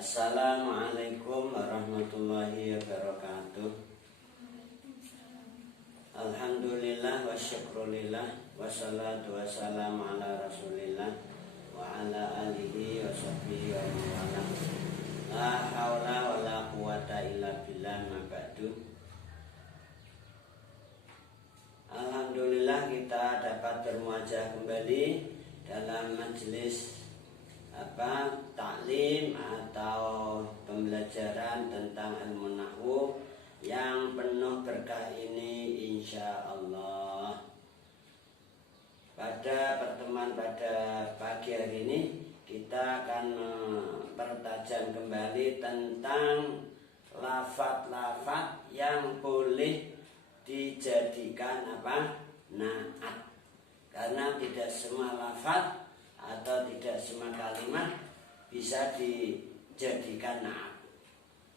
Assalamualaikum warahmatullahi wabarakatuh. Alhamdulillah wa syukrulillah wassalatu wassalamu ala rasulillah wa ala alihi wa sahbihi wa mawalah. La haula wa la quwata illa billah ma ba'du. Alhamdulillah kita dapat bermuajah kembali dalam majelis taklim atau pembelajaran tentang ilmu nahwu yang penuh berkah ini insya Allah. Pada pertemuan pada pagi hari ini kita akan mempertajam kembali tentang lafaz-lafaz yang boleh dijadikan naat. Karena tidak semua lafaz atau tidak semua kalimat bisa dijadikan naat.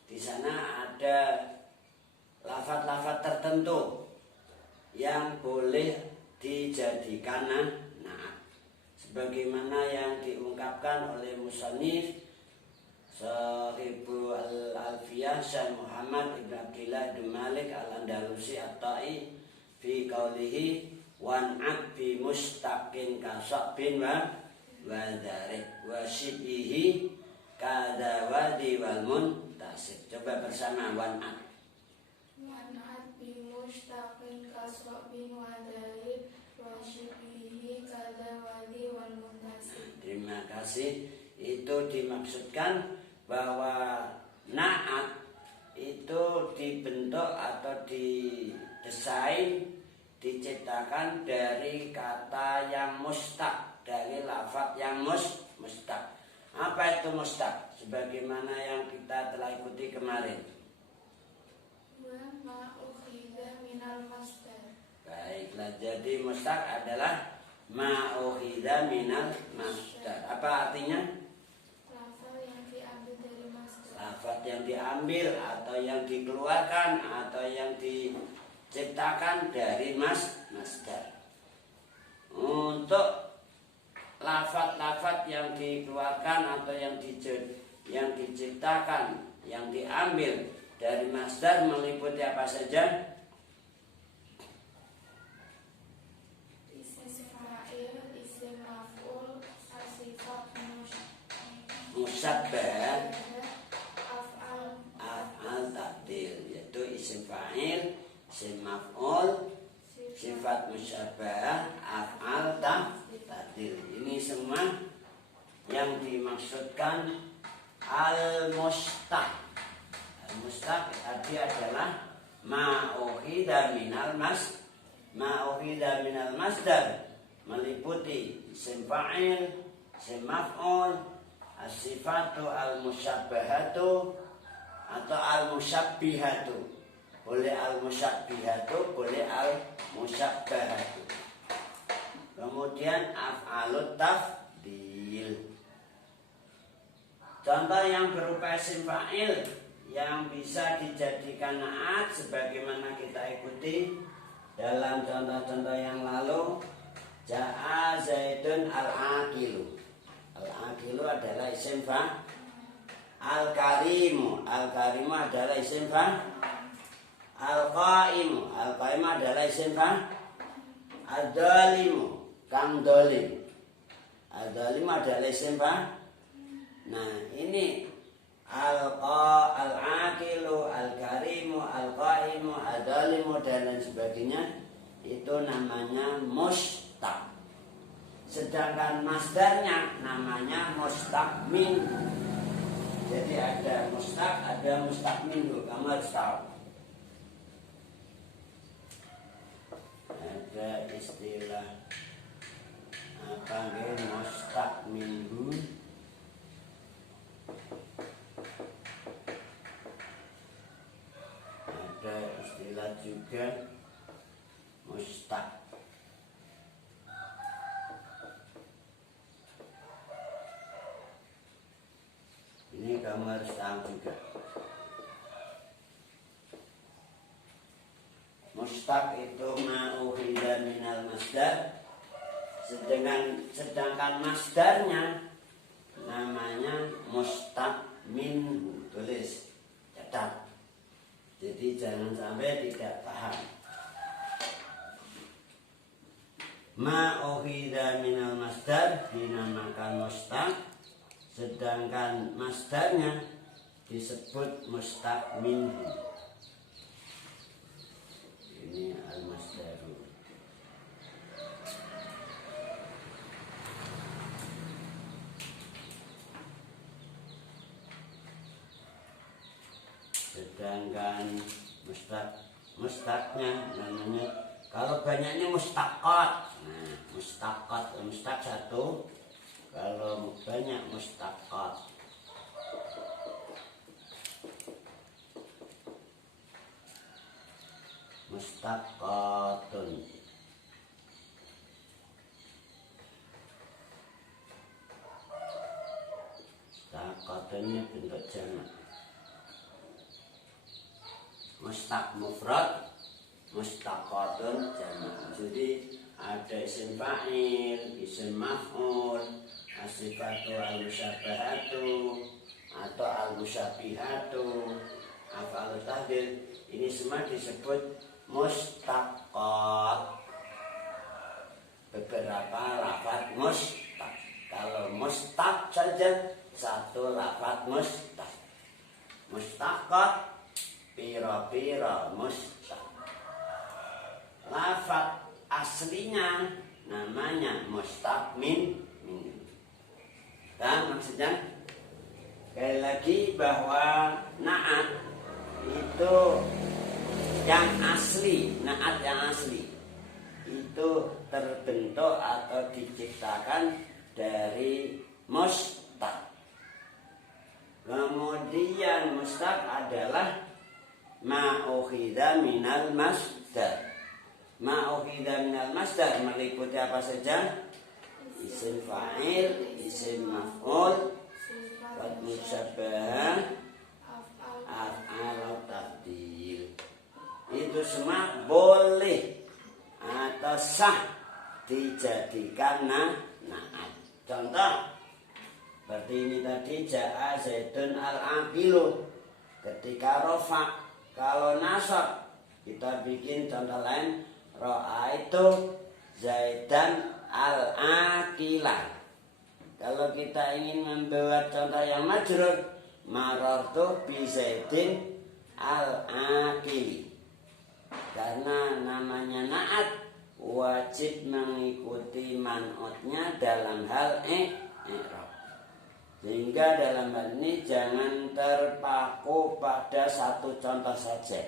Di sana ada lafaz-lafaz tertentu yang boleh dijadikan naat, sebagaimana yang diungkapkan oleh musannif Sahibu Al-Alfiyah Syekh Muhammad Ibn Abdillah Ibn Malik Al-Andalusi At-Tai fi qawlihi wan'ab bi mustaqin kasabin wa dharik wa shibihi kadawadi wal muntasib. Coba bersama wan'ab bi mustaqin kasabin wa dharik wa shibihi kadawadi wal muntasib. Terima kasih. Itu dimaksudkan bahwa naat itu dibentuk atau didesain, diciptakan dari kata yang mustaq, dari lafaz yang mustaq. Apa itu mustaq? Sebagaimana yang kita telah ikuti kemarin. Ma ukhidha minal masdar. Baiklah, jadi mustaq adalah ma ukhidha minal masdar. Apa artinya? Lafaz yang diambil dari masdar. Lafaz yang diambil atau yang dikeluarkan atau yang diciptakan dari masdar. Untuk lafaz-lafaz yang dikeluarkan atau yang diciptakan, yang diambil dari masdar meliputi apa saja? Isim fa'il, isim maf'ul, sifat Musyabbah, af'al taqdil, yaitu isim fa'il, isim maf'ul, sifat musyabbah, af'al taqdil. Ini semua yang dimaksudkan al-mustaq. Al-mustaq tadi adalah ma'ukhidha minal masdar, meliputi isim fa'il, isim maf'ul, as-sifatu al-musyabbahatu atau al-musyabbihatu. Boleh al-musyabbihatu, boleh al-musyabbahatu. Kemudian af'alut tafdil. Contoh yang berupa isim fa'il yang bisa dijadikan naat sebagaimana kita ikuti dalam contoh-contoh yang lalu. Ja'a Zaidun al-aqilu. Al-aqilu adalah isim fa'il. Al-karimu adalah isim fa'il. Al-qaimu adalah isim fa'il. Ad-dalimu kang dolim. Ad-dalimu adalah isim fa'il. Nah, ini al-aqilu, al-karimu, al-qaimu, ad-dalimu dan lain sebagainya itu namanya mustaq. Sedangkan masdarnya namanya mustaq min. Jadi ada mustaq, ada mustaq minhu. Kamu harus tahu. Ada istilah apa nih mustaq minhu? Ada istilah juga mustaq. Ini kamu harus tahu juga. Mustaq itu ma'ukhidha minal masdar. Sedangkan masdarnya namanya mustaq minhu. Tulis, catat. Jadi jangan sampai tidak paham. Ma ukhidha minal masdar dinamakan mustaq, sedangkan masdarnya disebut mustaq minhu. Ini al-masdaru. Sedangkan mustaqnya namanya, kalau banyaknya mustaqat. Nah, mustaqat, mustaq satu, kalau banyak mustaqat. Mustaqatun. Mustaqatun ini bentuk jamak. Mustaq mufrad, mustaqatun jamak. Jadi ada isim fa'il, isim maf'ul, as-sifatu al-musyabahatu atau al-musyabihatu, af'alul tahdil. Ini semua disebut mustaqat. Beberapa lafaz mustaq. Kalau mustaq saja satu lafaz mustaq. Mustaqat pira-pira mustaq. Lafaz aslinya namanya mustaq min. Dan maksudnya sekali lagi bahwa na'at itu yang asli, na'at yang asli itu terbentuk atau diciptakan dari mustaq. Kemudian mustaq adalah ma ukhidha minal masdar. Ma ukhidha minal masdar meliputi apa saja? Isim fa'il, isim maf'ul, qad musyabbaha, af'al tafdil. Itu semua boleh atau sah dijadikan na'at. Contoh seperti ini tadi, ja'a zaidun al-aqilu. Ketika rofa, kalau nasab kita bikin contoh lain, ro'a itu zaidan al-aqila. Kalau kita ingin membuat contoh yang majrur, marartu bi zaidin al-aqili. Karena namanya na'at wajib mengikuti man'utnya dalam hal i'rab. Sehingga dalam hal ini jangan terpaku pada satu contoh saja.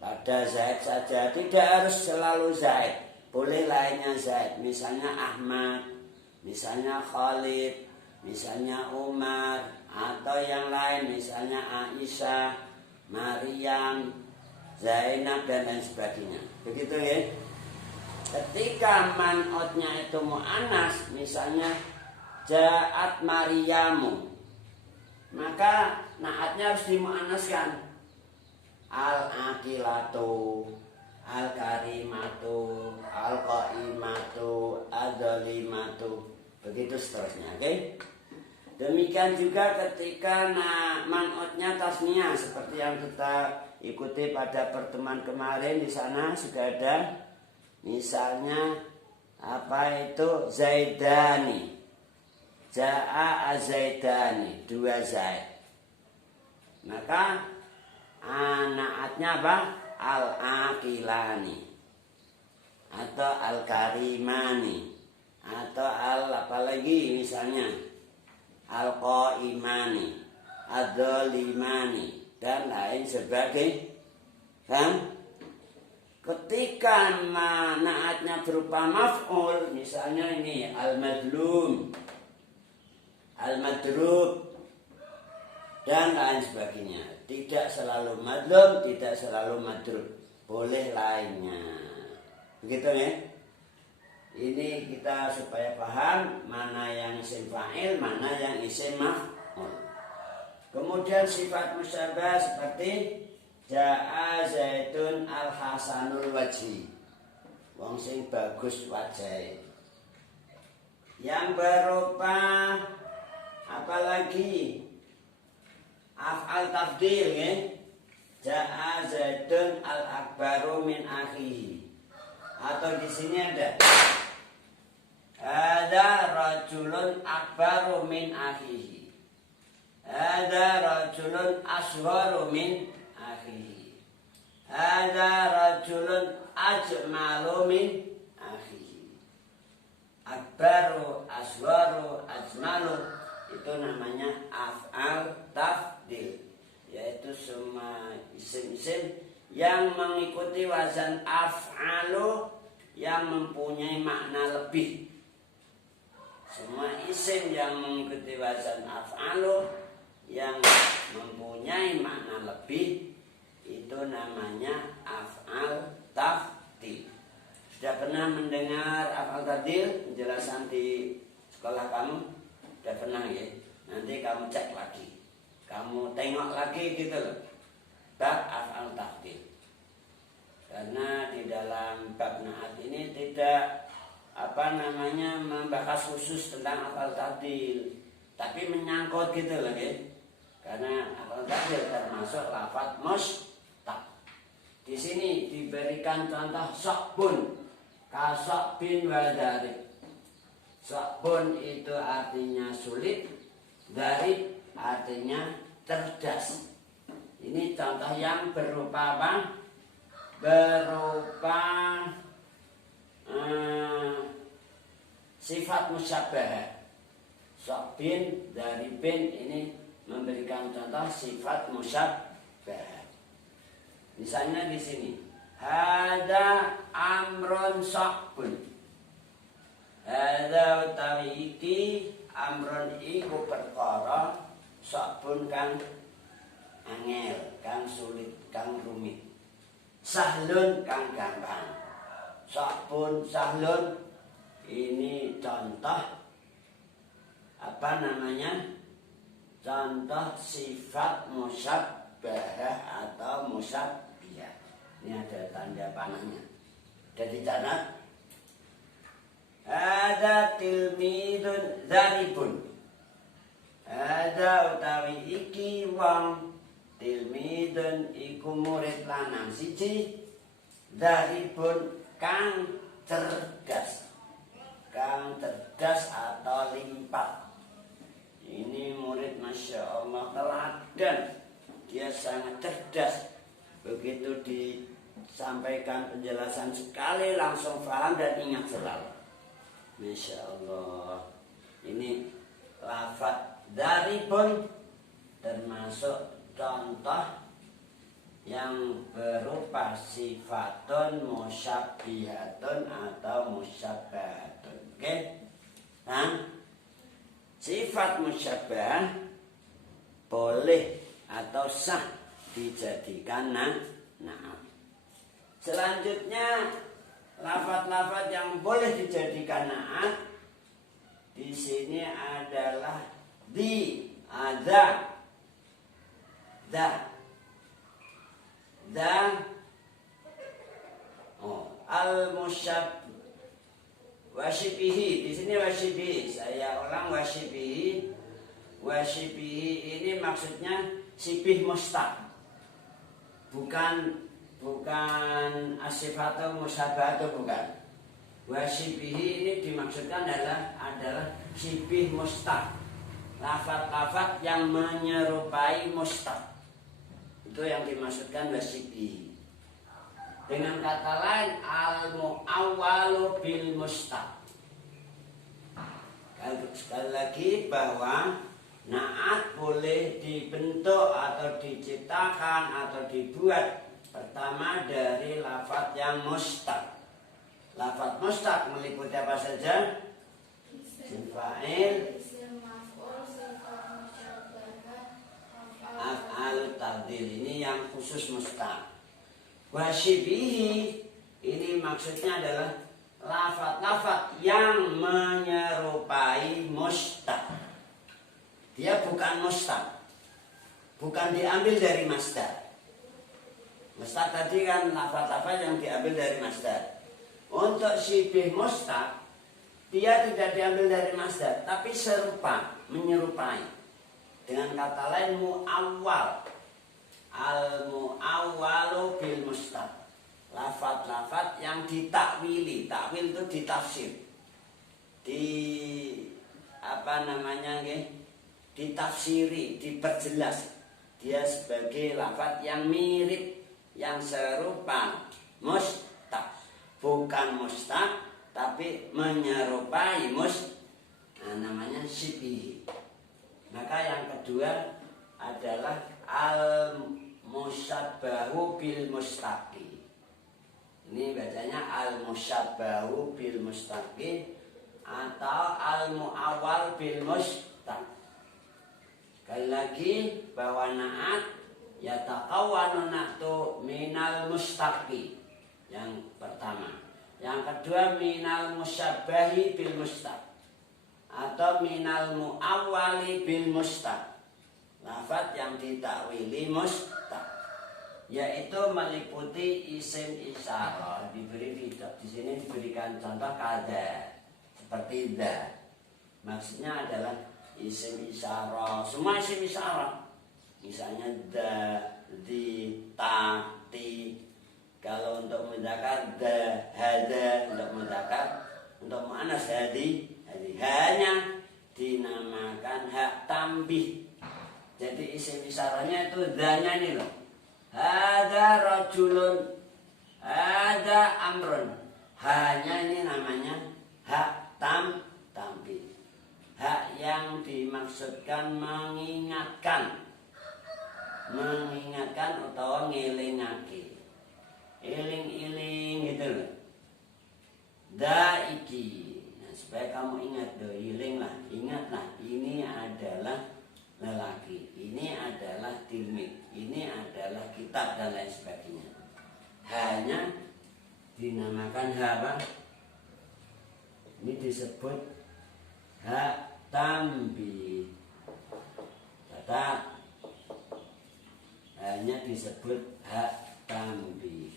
Pada Zaid saja, tidak harus selalu Zaid. Boleh lainnya Zaid, misalnya Ahmad, misalnya Khalid, misalnya Umar, atau yang lain misalnya Aisyah, Maryam, Zainab dan lain sebagainya. Begitu ya. Ketika man'utnya itu mu'annas, misalnya Ja'at Maryamu, maka na'atnya harus dimu'annaskan. Al-aqilatu, al-karimatu, al-qaimatu, ad-dhalimatu, begitu seterusnya. Oke? Demikian juga ketika man'utnya tasniyah, seperti yang kita ikuti pada pertemuan kemarin. Di sana sudah ada misalnya apa itu zaidani, ja'a azaidani, dua zaid. Maka na'atnya apa? Al-aqilani atau al-karimani atau apalagi misalnya al-qaimani, ad-dhalimani dan lain sebagainya. Kan? Ketika na'atnya berupa maf'ul, misalnya ini al-madlum, al-madrub dan lain sebagainya. Tidak selalu madlum, tidak selalu madrub, boleh lainnya. Begitu ya. Ini kita supaya paham mana yang isim fa'il, mana yang isim maf'ul. Kemudian sifat musyabah seperti ja'a zaitun al-hasanul wajhi, wong sing bagus wajahe. Yang berupa apalagi Af'al tafdil nggih. Ja'a Zaidun al-akbaru min akhihi. Atau di sini ada ada rajulun akbaru min akhihi. Ada rajulun asgharu min akhihi. Ada rajulun ajmalu min akhihi. Akbaru, asgharu, ajmalu itu namanya af'al tafdil, yaitu semua isim-isim yang mengikuti wazan af'alu yang mempunyai makna lebih. Semua isim yang mengikuti wazan af'alu yang mempunyai makna lebih itu namanya af'al tafdil. Sudah pernah mendengar af'al tafdil penjelasan di sekolah kamu? Sudah pernah ya? Nanti kamu cek lagi, kamu tengok lagi gitu loh, bab af'al tafdil. Karena di dalam bab na'at ini tidak membahas khusus tentang af'al tafdil, tapi menyangkut gitu loh ya. Karena af'al tafdil termasuk lafaz mustaq. Di sini diberikan contoh sokbun, kasok bin wadari. Sokbun itu artinya sulit, dari artinya cerdas. Ini contoh yang berupa apa? Berupa sifat musyabbah. Sok bin dari bin ini memberikan contoh sifat musyabbah. Misalnya di sini, hada amron sokbun. Hada utawi iki amron iku perkara sokbun kang angel, kang sulit, kang rumit. Sahlun kang gampang. Sokbun, sahlun ini contoh contoh sifat musyabbah atau musyabbihah. Ini ada tanda panahnya. Jadi catat. Ada tilmidun zaribun. Ada utawi iki wong, tilmidun iku murid lanang siji, zaribun kang cerdas. Kang cerdas atau limpat. Ini murid Masya Allah teladan. Dia sangat cerdas. Begitu disampaikan penjelasan sekali langsung paham dan ingat selalu. Masya Allah. Ini lafaz daribun termasuk contoh yang berupa sifatun musyabbihatun atau musyabbahatun. Oke? Nah, sifat musyabbah boleh atau sah dijadikan na'at. Selanjutnya lafaz-lafaz yang boleh dijadikan na'at di sini adalah di, ada, da, al-musyab, wasyibihi. Di sini wasyibihi. Saya ulang wasyibihi. Wasyibihi ini maksudnya sibih mustaq. Bukan asifatu musyabahatu, bukan. Wasyibihi ini dimaksudkan adalah sibih mustaq. Lafaz-lafaz yang menyerupai mustaq. Itu yang dimaksudkan wasyibihi. Dengan kata lain, al-mu'awwalu bil mustaq. Sekali lagi bahwa na'at boleh dibentuk atau diciptakan atau dibuat pertama dari lafaz yang mustaq. Lafaz mustaq meliputi apa saja? Isim fa'il, af'al tafdil. Ini yang khusus mustaq. Wasyibihi ini maksudnya adalah lafaz-lafaz yang menyerupai mustaq. Dia bukan mustaq, bukan diambil dari masdar. Mustaq tadi kan lafaz-lafaz yang diambil dari masdar. Untuk syibih mustaq, dia tidak diambil dari masdar, tapi serupa, menyerupai. Dengan kata lain muawwal. Al muawwalu bil mustaq. Lafat-lafat yang ditakwili. Takwil itu ditafsir. Ditafsiri, diperjelas. Dia sebagai lafat yang mirip, yang serupa. Mustaq, bukan mustaq, tapi menyerupai namanya syibih. Maka yang kedua adalah al musyabbahu bil mustaqi. Ini bacanya al musyabbahu bil mustaqi atau al muawwal bil mustaq. Sekali lagi bahwa na'at yataqawwanu na'tu minal mustaqi. Yang pertama. Yang kedua minal musyabbahi bil mustaq atau minal muawwali bil mustaq. Lafaz yang ditakwili mustaq, yaitu meliputi isim isyarah. Di sini diberikan contoh kada seperti da. Maksudnya adalah isim isyarah, semua isim isyarah. Misalnya da, di, ta, ti. Kalau untuk mudzakkar da, hada. Untuk mudzakkar, untuk muannas hadi. Hanya dinamakan hak tambih. Jadi isim isyarahnya itu danya ini loh. Hada rajulun, hada amrun. Hanya ini namanya hak tambih. Hak yang dimaksudkan mengingatkan atau ngelingake. Iling-iling gitu loh. Daiki. Nah, supaya kamu ingat doh, ilinglah, ingatlah ini adalah lelaki, ini adalah tilmid, ini adalah kitab dan lain sebagainya. Hanya dinamakan apa? Ini disebut hak tambih. Kata hanya disebut hak tambih.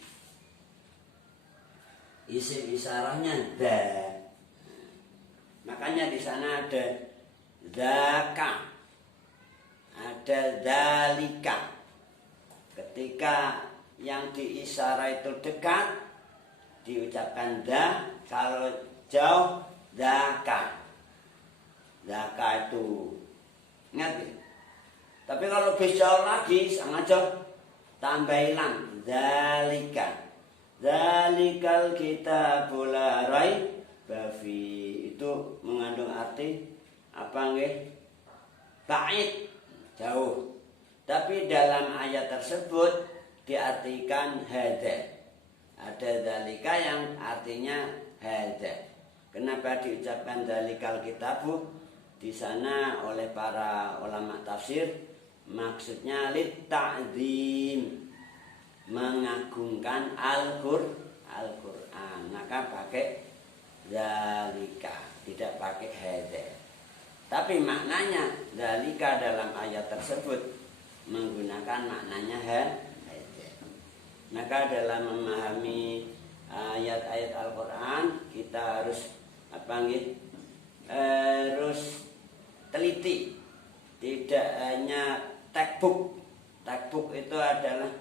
Isim isyarahnya da. Makanya di sana ada zaka, ada dalika. Ketika yang diisyarah itu dekat diucapkan da, kalau jauh zaka. Zaka itu ingat ya? Tapi kalau lebih jauh lagi sangat jauh, tambahilan dalika. Zalikal kitabul la raiba fi, itu mengandung arti apa nggih? Ba'id, jauh. Tapi dalam ayat tersebut diartikan hada. Ada zalika yang artinya hada. Kenapa diucapkan zalikal kitabu? Di sana oleh para ulama tafsir maksudnya lit ta'zim, mengagungkan Al-Qur'an. Maka pakai zalika, tidak pakai hada. Tapi maknanya zalika dalam ayat tersebut menggunakan maknanya hada. Maka dalam memahami ayat-ayat Al-Qur'an kita harus harus teliti. Tidak hanya textbook. Textbook itu adalah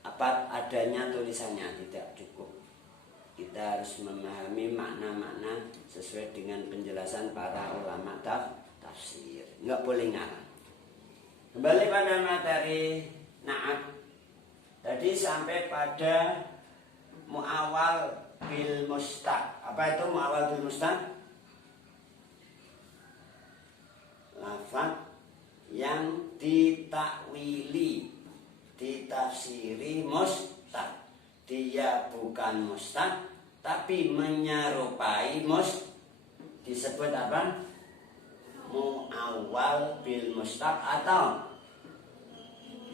apa adanya tulisannya, tidak cukup. Kita harus memahami makna-makna sesuai dengan penjelasan para ulama tafsir. Enggak boleh ngarang. Kembali pada materi na'at. Tadi sampai pada muawwal bil mustaq. Apa itu muawwal bil mustaq? Lafaz yang ditakwili, ditafsiri mustaq. Dia bukan mustaq tapi menyerupai disebut apa? Muawwal bil mustaq atau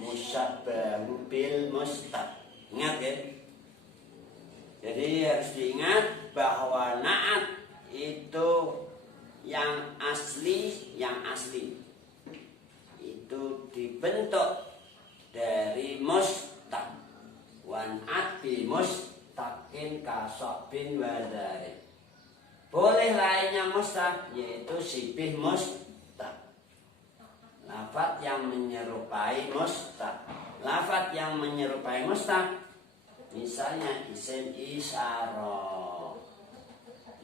musyabbahu bil mustaq. Ingat ya. Jadi harus diingat bahwa na'at itu yang asli itu dibentuk dari mustaq. Wan'at bi mustaqin kasabin wadari. Boleh lainnya mustaq, yaitu sibih mustaq. lafat yang menyerupai mustaq. Lafat yang menyerupai mustaq, misalnya isim isyarah.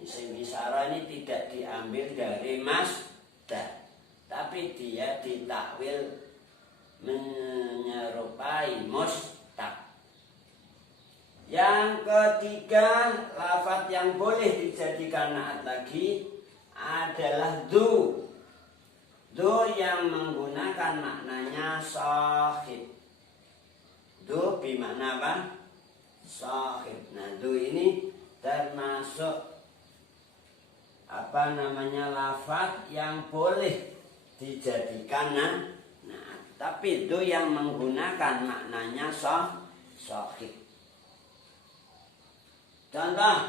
Isim isyarah ini tidak diambil dari masdar, tapi dia ditakwil menyerupai mustaq. Yang ketiga, lafaz yang boleh dijadikan naat lagi adalah du. Du yang menggunakan maknanya sahib. Du bermakna apa? Sahib. Nah, du ini termasuk lafaz yang boleh dijadikan naat. Tapi du yang menggunakan maknanya sahib. Contoh,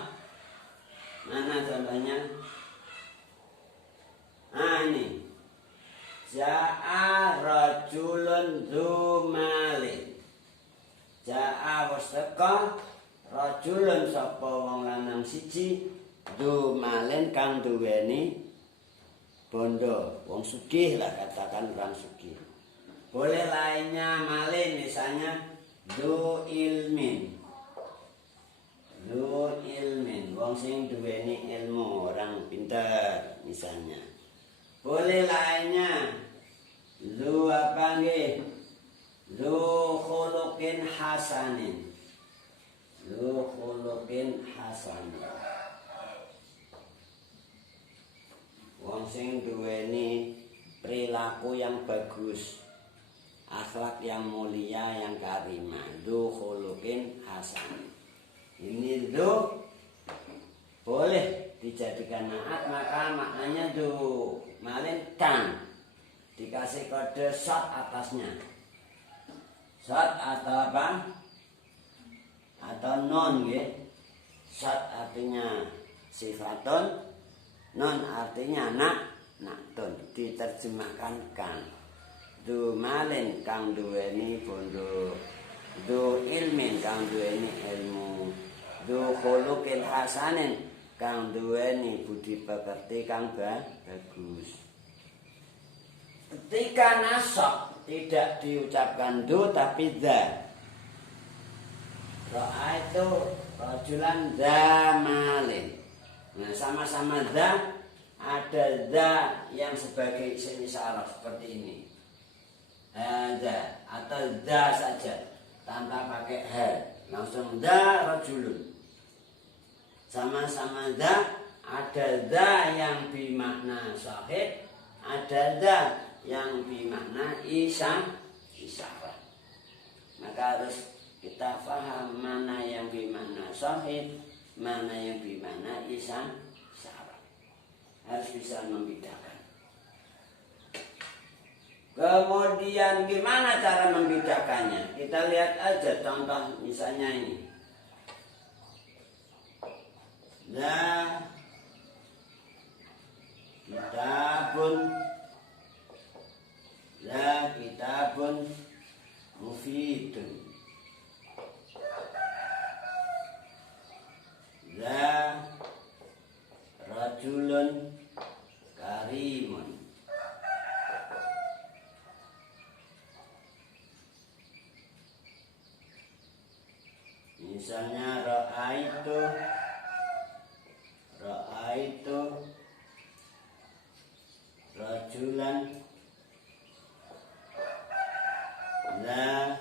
mana contohnya? Nah ini, ja'a rajulun dzu malin. Ja'a wastaka rajulun sapa wong lanang siji dzu malin kang duweni bondo. Wong sugih lah, katakan orang sugih. Boleh lainnya malin, misalnya dzu ilmin. Dzu ilmin, wong sing duweni ilmu, orang pintar misalnya. Boleh lainnya dzu apa nggih? Dzu khuluqin hasanin. Dzu khuluqin hasanin. Wong sing duweni perilaku yang bagus, akhlak yang mulia, yang karimah. Dzu khuluqin hasanin. Ini dzu boleh dijadikan naat, maka maknanya dzu malin kang dikasih kode shot atasnya. Shot atau apa? Atau non ya. Shot artinya sifatun, non artinya naktun. Diterjemahkan kang. Dzu malin kang duweni bondo. Dzu ilmin kang duweni ilmu. Dzu khuluqin hasanin kang duweni budi pekerti kang bagus. Ketika nasab tidak diucapkan dzu tapi dza. Ra'aitu rajulan dza malin. Nah, sama-sama dza, ada dza yang sebagai isim isyarah seperti ini. Dza atau dza saja tanpa pakai ha. Langsung dza rajulun. Sama-sama dza, ada dza yang bermakna sahih, ada dza yang bermakna isyarah. Maka harus kita paham mana yang bermakna sahih, mana yang bermakna isyarah. Harus bisa membedakan. Kemudian gimana cara membedakannya? Kita lihat aja contoh misalnya ini. La kitabun mufidun. La rajulun karimun. Misalnya ra'aitu rajulan la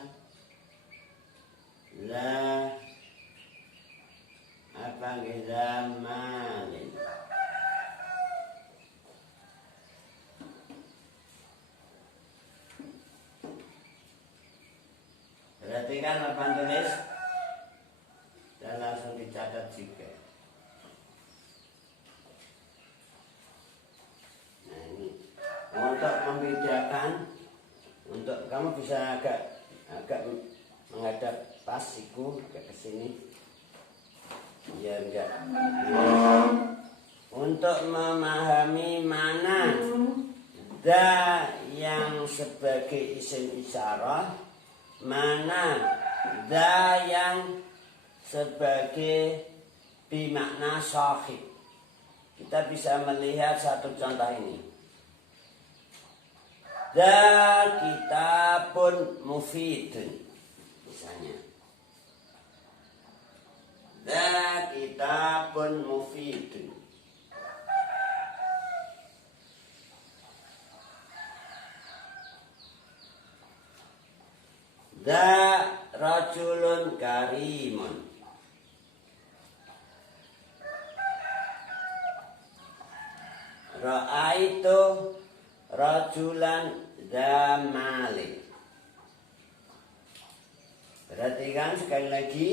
apa nggih malin. Perhatikan papan tulis dan langsung dicatat juga. Nah ini untuk membedakan, untuk kamu bisa agak menghadap pas siku agak ke sini. Biar enggak. Untuk memahami mana dza yang sebagai isim isyarah, mana dza yang sebagai bimakna sahih. Kita bisa melihat satu contoh ini. Dza kitabun mufidun. Misalnya. Dza kitabun mufidun. Dza rajulun karimun. Ra'aitu rajulan dzamali. Perhatikan sekali lagi.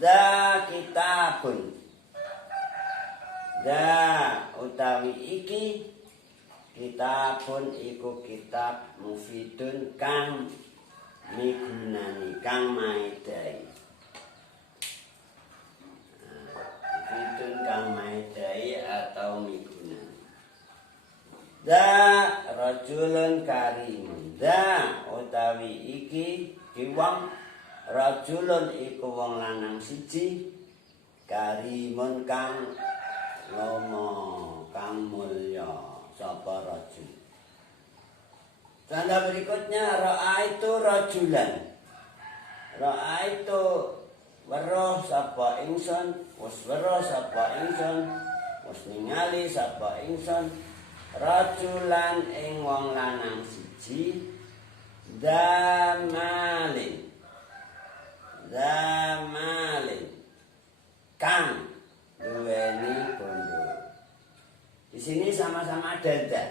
Dza kitabun. Dza utawi iki kitabun iku kitab mufidun kang migunani kang maedai. Mufidun kang maedai atau migunani. Dza rajulun karimun. Dza utawi iki wong rajulun iku wong lanang siji karimun kang lomo kang mulya sapa rajul. Tanda berikutnya ra'aitu rajulan. Ra'aitu weruh sapa ingsun, wis weruh sapa ingsun, wis ningali sapa ingsun rajulan ing wong lanang siji damalin. Damalin kang duweni bondo. Di sini sama-sama ada da.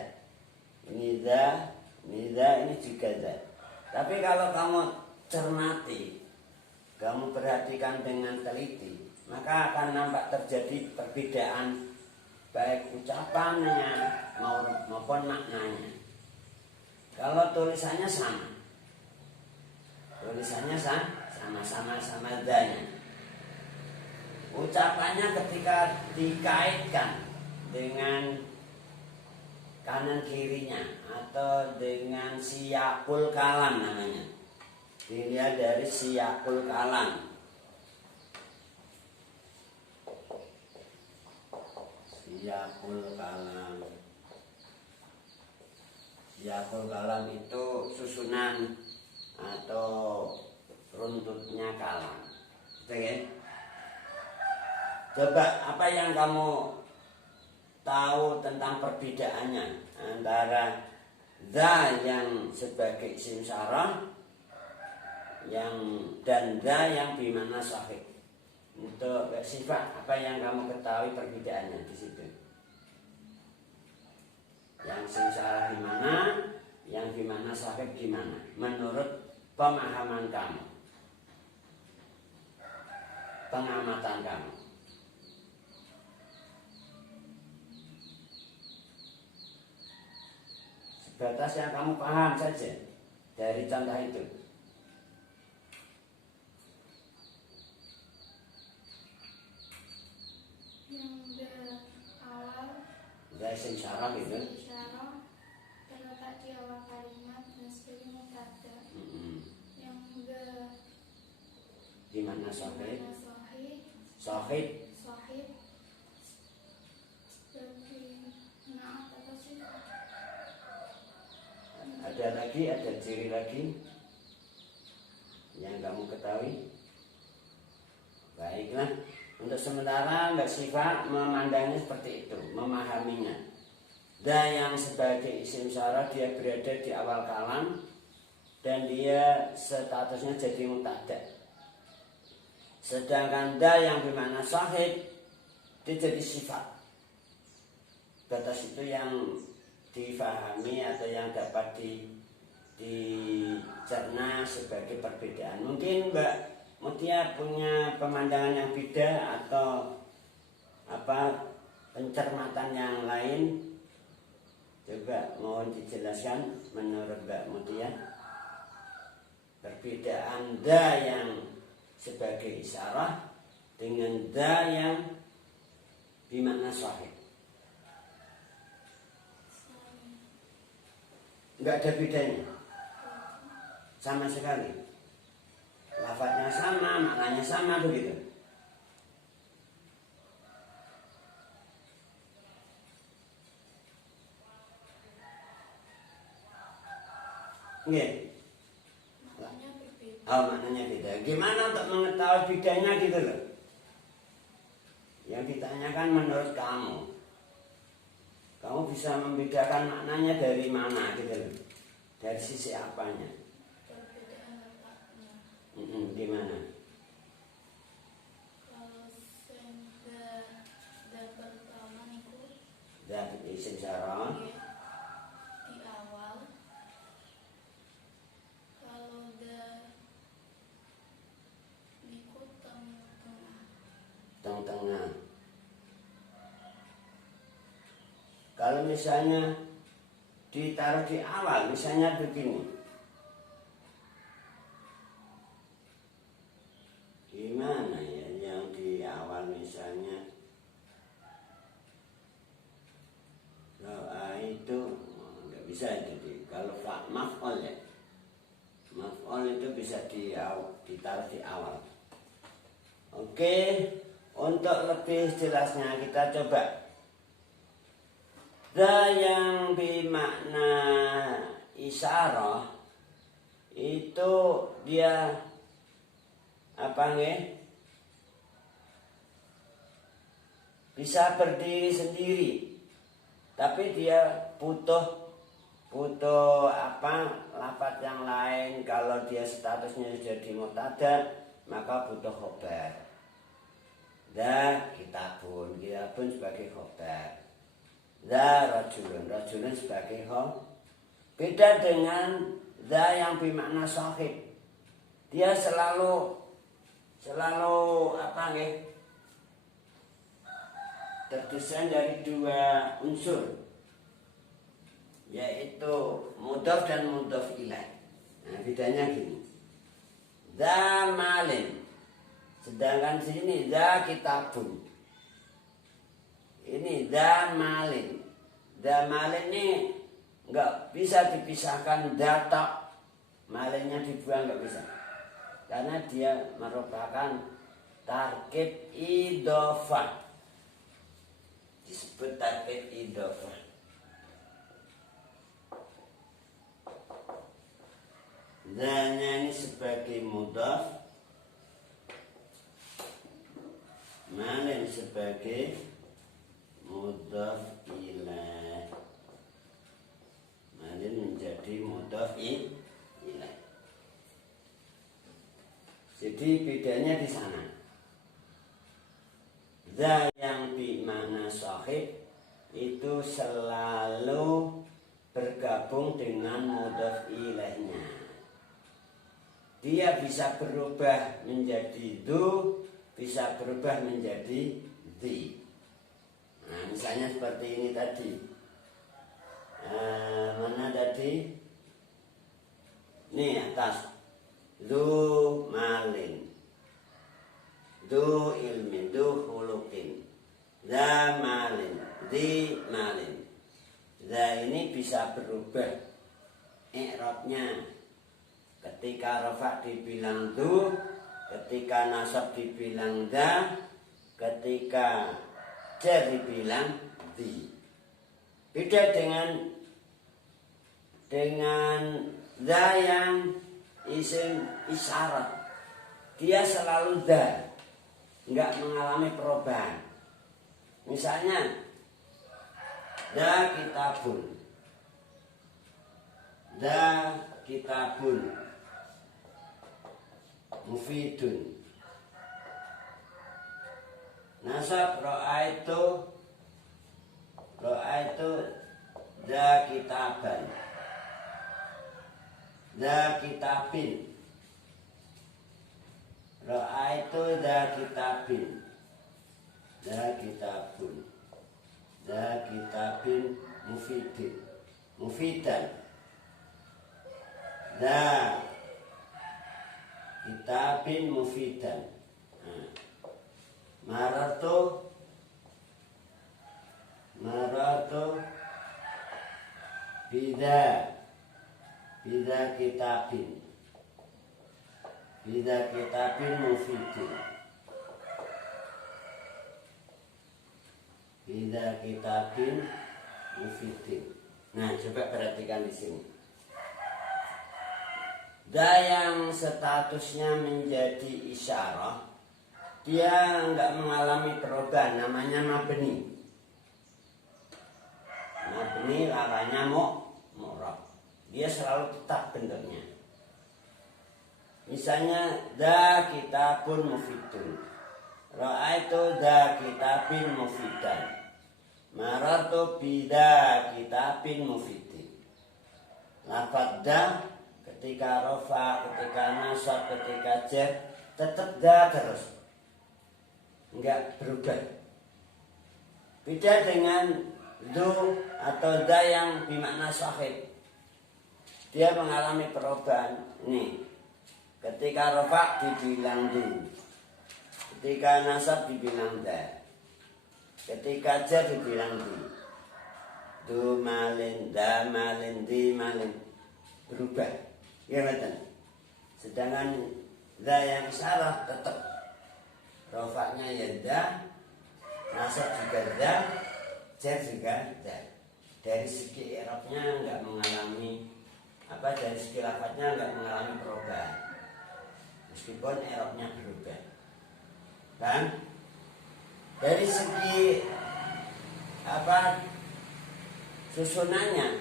Ini da, ini juga da. Tapi kalau kamu cermati, kamu perhatikan dengan teliti, maka akan nampak terjadi perbedaan baik ucapannya maupun maknanya. Kalau tulisannya sama, tulisannya sama danya. Ucapannya ketika dikaitkan dengan kanan kirinya atau dengan siyakul kalam namanya. Dilihat dari siyakul kalam. Siyakul kalam. Siyakul kalam itu susunan atau runtutnya kalam. Oke? Okay? Coba apa yang kamu tahu tentang perbedaannya antara dza yang sebagai isim syarah dan dza yang bimana sahih. Untuk sifat apa yang kamu ketahui perbedaannya di situ? Yang isim syarah gimana, yang bimana sahih gimana? Menurut pemahaman kamu, pengamatan kamu. Batas yang kamu paham saja dari contoh itu. Yang awal Dari isim syarah itu isyarah terletak di awal kalimat dan sebagai mubtada. Yang di mana sahih? Sahih Sahih sebagai naat atau sifat. ada lagi, ada ciri lagi yang kamu ketahui. Baiklah, untuk sementara Mbak Syifa memandangnya seperti itu, memahaminya. Dan yang sebagai isim syarah dia berada di awal kalam dan dia statusnya jadi mubtada. Sedangkan da yang bermakna sahih dia jadi sifat. Batas itu yang difahami atau yang dapat dicerna sebagai perbedaan. Mungkin Mbak Mutia punya pemandangan yang beda atau pencermatan yang lain. Coba mohon dijelaskan menurut Mbak Mutia perbedaan da yang sebagai isyarah dengan da yang bermakna sahih. Enggak ada bedanya sama sekali. Lafadznya sama, maknanya sama begitu. Nggih. Maknanya berbeda. Oh, maknanya beda. Gimana untuk mengetahui bedanya gitu loh? Yang ditanyakan menurut kamu. Kamu bisa membedakan maknanya dari mana gitu loh? Dari sisi apanya? Perbedaan letaknya. Gimana? Kalau da pertama niku Dari isim saron. nggih di awal. Kalau da niku tengah. Tengah. Kalau misalnya ditaruh di awal, misalnya begini. Gimana ya yang di awal misalnya? Doa itu nggak bisa itu. Kalau maf'ul ya. Maf'ul itu bisa ditaruh di awal. Oke, untuk lebih jelasnya kita coba. Da yang bermakna isyarah itu dia apa nggih? Bisa berdiri sendiri. Tapi dia butuh apa lafaz yang lain. Kalau dia statusnya jadi mubtada maka butuh khobar. Da kitabun sebagai khobar. Da rajulun sebagai khobar. Beda dengan da yang bermakna sahib. Dia selalu apa nggih? Terdesain dari dua unsur, yaitu mudhaf dan mudhaf ilaih. Nah, bedanya gini. Da malin. Sedangkan sini da kitabun. Ini da malin. Da malin ini enggak bisa dipisahkan data. Malinnya dibuang enggak bisa. Karena dia merupakan tarkib idhofah. Disebut tarkib idhofah. Danya ini sebagai mudhaf, malin sebagai mudhaf ilaih. Malin menjadi mudhaf ilaih. Jadi bedanya di sana. Za yang bermakna sahib itu selalu bergabung dengan mudhaf ilaihnya. Dia bisa berubah menjadi du, bisa berubah menjadi di. Nah, misalnya seperti ini tadi. Mana tadi? Ini atas. Du malin. Du ilmin, du khuluqin. Za malin, di malin. Za ini bisa berubah i'rabnya. Ketika rafa dibilang du, ketika nasab dibilang da, ketika jar dibilang di. Beda dengan da yang isim isyarat. Dia selalu da, enggak mengalami perubahan. Misalnya da kitabun. Da kitabun mufidun. Nasab ra'aitu da kitaban. Da kitabin. Ra'aitu da kitabin. Da kitabun. Da kitabin mufidin. Mufidan. Da kitabin mufidan. Marartu bida kitabin. Bida kitabin mufidin. Bida kitabin mufidin. Nah, coba perhatikan di sini. Da yang statusnya menjadi isyarah, dia enggak mengalami perubahan, namanya mabni. Mabni lawannya mu'rab. Dia selalu tetap bentuknya. Misalnya da kitabun mufidun. Ra'aitu da kitabin mufidan. Marartu bida kitabin mufidin. Lafaz da ketika rofa, ketika nasab, ketika jar tetap da terus. Enggak berubah. Beda dengan du atau da yang bermakna sahib. Dia mengalami perubahan. Nih, ketika rofa dibilang du, ketika nasab dibilang da, ketika jar dibilang du malin, da malin, di malin, berubah. Ya betul. Sedangkan da yang isyarah tetap rofaknya ya da, nasab juga da, jar juga da. Dari segi i'rabnya enggak mengalami dari segi lafadznya enggak mengalami perubahan. Meskipun i'rabnya berubah. Kan? Dari segi susunannya,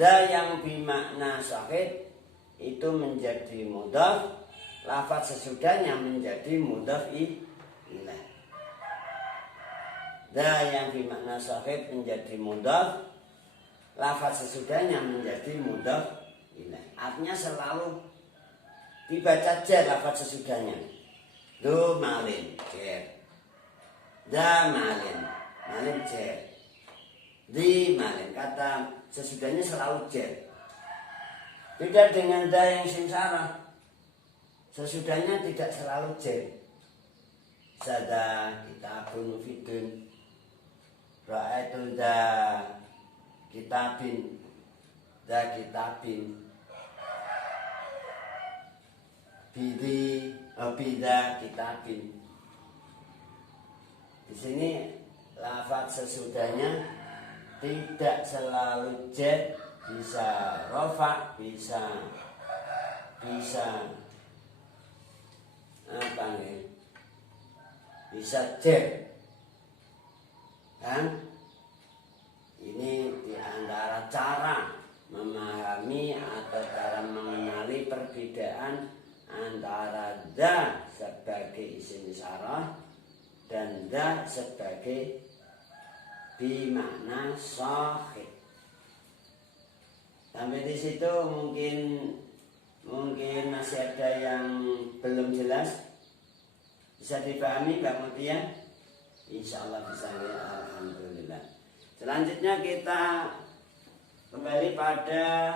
da yang bermakna sahih itu menjadi mudhaf, lafaz sesudahnya menjadi mudhaf ilaih. Da yang bermakna sahih menjadi mudhaf, lafaz sesudahnya menjadi mudhaf ilaih. Artinya selalu dibaca jar lafaz sesudahnya. Du malin jar, da malin, malin jar, di malin, kata sesudahnya selalu jar. Beda dengan da yang isim sarah, sesudahnya tidak selalu jar. Sada kitabun mufidun, ra'aitu da kitabin, da kitabin, bida kitabin. Di sini lafaz sesudahnya tidak selalu jar, bisa rofa, bisa bisa jar. Kan? Ini diantara cara memahami atau cara mengenali perbedaan antara da sebagai isim isyarah dan da sebagai bimakna sahih. Sampai di situ mungkin masih ada yang belum jelas. Bisa dipahami Mbak Mutia? Insyaallah bisa ya, alhamdulillah. Selanjutnya kita kembali pada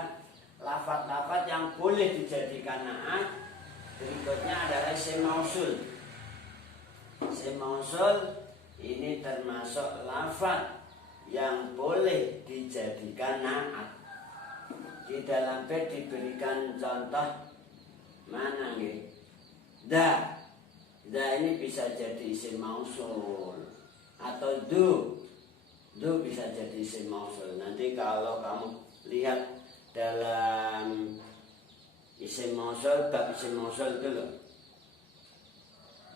lafaz-lafaz yang boleh dijadikan na'at. Berikutnya adalah isim mausul. Isim mausul ini termasuk lafaz yang boleh dijadikan na'at. Di dalam bait diberikan contoh mana nggih? Da. Da ini bisa jadi isim mausul atau du. Du bisa jadi isim mausul. Nanti kalau kamu lihat dalam isim mausul, bab isim mausul itu loh.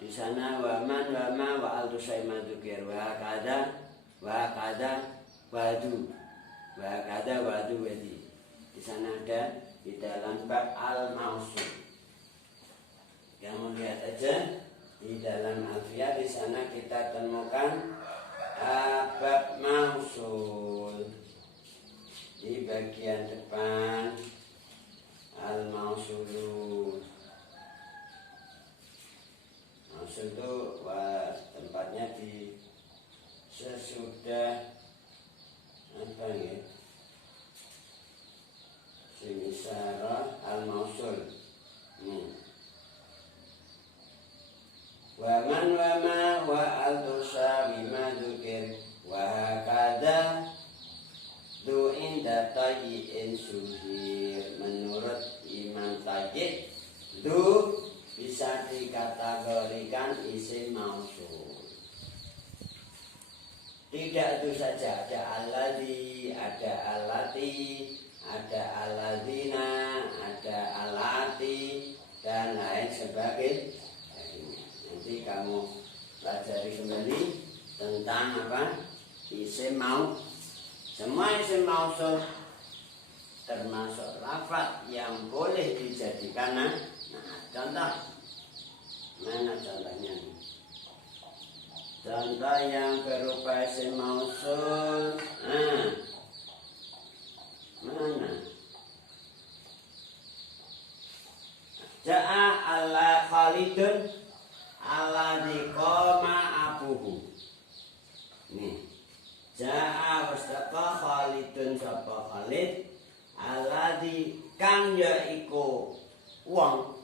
Di sana waman wama wa al tusaima dzikir wa kada wadu. Wa kada wadu wadi. Di sana ada di dalam bab al mausul. Kamu lihat aja di dalam alfiah, di sana kita temukan bab mausul di bagian depan. Al-mausulu, mausul itu tempatnya di sesudah isim isyarah al-mausul. Wa man wa ma wa al-tusawi ma dzukir wa hakadha du inda tayyin suhir. Menurut Imam Tayyib, du bisa dikategorikan isim mausul. Tidak itu saja, ada alladzi, ada allati, ada alladzina, ada alati dan lain sebagainya. Nanti kamu pelajari kembali tentang apa? Isim mausul. Semua isim mausul termasuk lafaz yang boleh dijadikan nah, contoh. Mana contohnya? Contoh yang berupa isim mausul. Mana? Ja'a ala Khalidun alladzi qama abuhu. Nih. Ja'a wastaqa Khalidun sapa Khalid alladzi kang yaiku wong.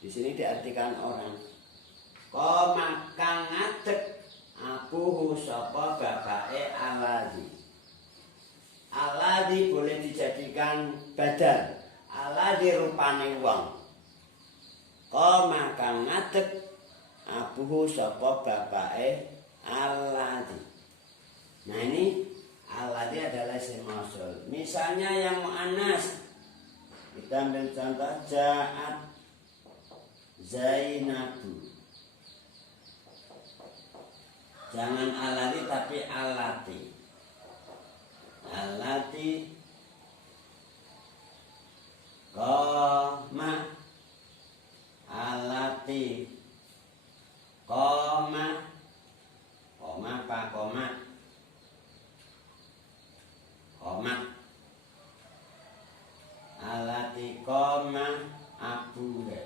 Di sini diartikan orang. Qama kang ngadeg abuhu sapa bapake alladzi. Alladzi boleh dijadikan badal. Alladzi rupane wong. Qama kang ngadeg abuhu sapa bapake alladzi. Nah ini alladzi adalah isim mausul. Misalnya yang muannas, kita ambil contoh ja'at Zainabu. Jangan alladzi tapi allati. Allati qama allati qama apa qoma allati qama abuha.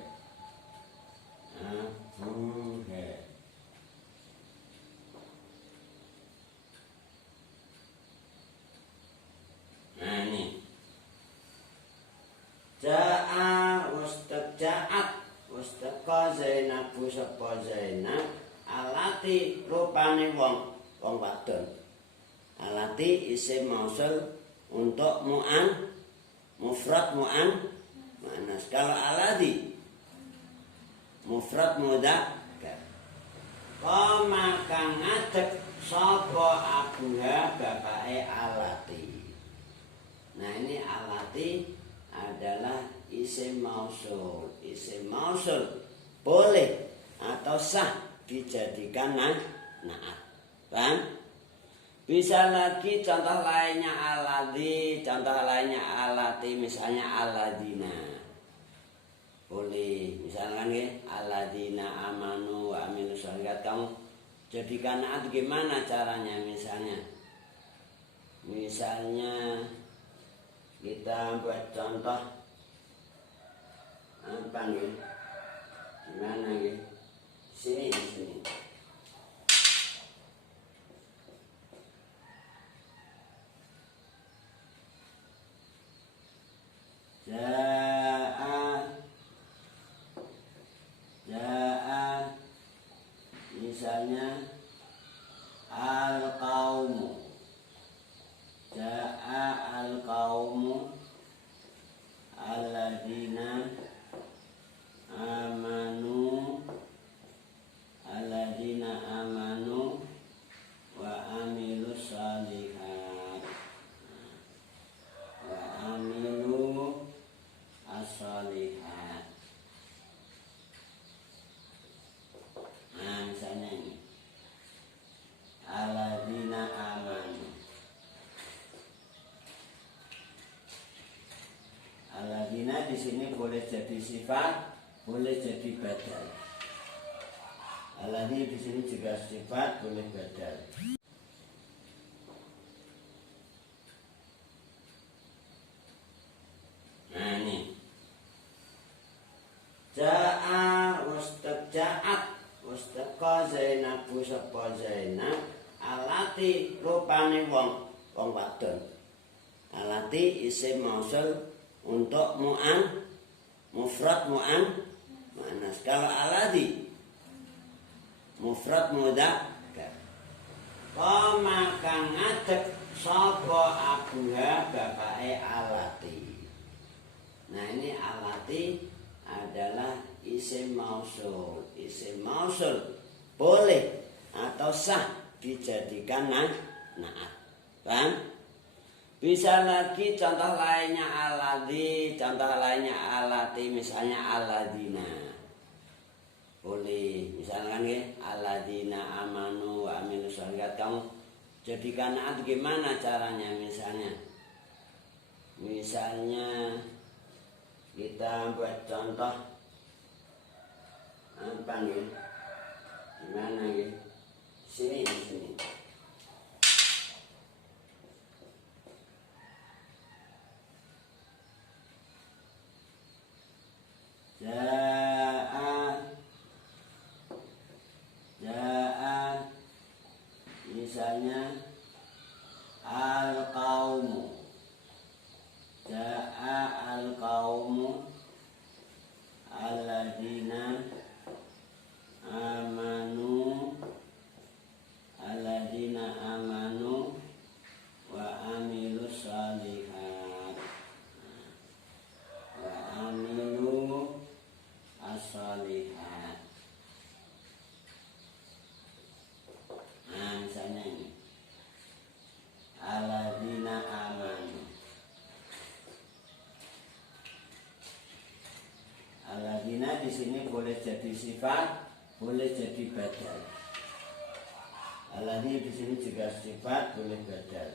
Nah ini ja'a wastaja'at wastaqa Zainabu sapa Zainab alati rupane wong wadon. Alati isim mausul untuk mufrad muannas. Kalau alati mufrad mudzakkar. Qama kang ngadeg sapa abuha bapake alati. Nah ini alati adalah isim mausul. Isim mausul boleh atau sah dijadikan na'at. Paham? Bisa lagi contoh lainnya alladzi, contoh lainnya alati, misalnya alladzina. Boleh, misalkan ya, alladzina amanu wa amilus sholihat. Kamu jadikan na'at gimana caranya misalnya? Misalnya kita buat contoh apa nih? Gimana nih? Sini. Ja'a misalnya al-qaumu. Ja'a al-qaumu alladzina amanu wa amilus sholihat. Wa amilu as-sholihat. Nah misalnya ini alladzina amanu. Alladzina di sini boleh jadi sifat, boleh jadi badal. Alladzi di sini juga sifat, boleh badal. Nah ini ja'a wastaja'at wastaqa Zainabu sapa Zainab alati rupane wong wadon. Alati isim mausul untuk mufrad muannas. Kalau alladzi mufrad mudzakkar. Qama kang ngadeg sapa abuha bapake alati. Nah ini alati adalah isim mausul. Isim mausul boleh atau sah dijadikan na'at. Paham? Bisa lagi contoh lainnya aladzi, contoh lainnya alati, misalnya aladina. Boleh, misalkan ya, aladina amanu wa amilus sholihat. Kamu jadikan naat gimana caranya misalnya? Misalnya kita buat contoh apa nih? Gimana ya? Sini, di sini. Ja'a misalnya al-qaumu. Ja'a al-qaumu alladzina amanu wa amilus sholihat wa amilu as-sholihat. Nah, misalnya ini alladzina amanu. Alladzina di sini boleh jadi sifat, boleh jadi badal. Alladzina di sini juga sifat, boleh badal.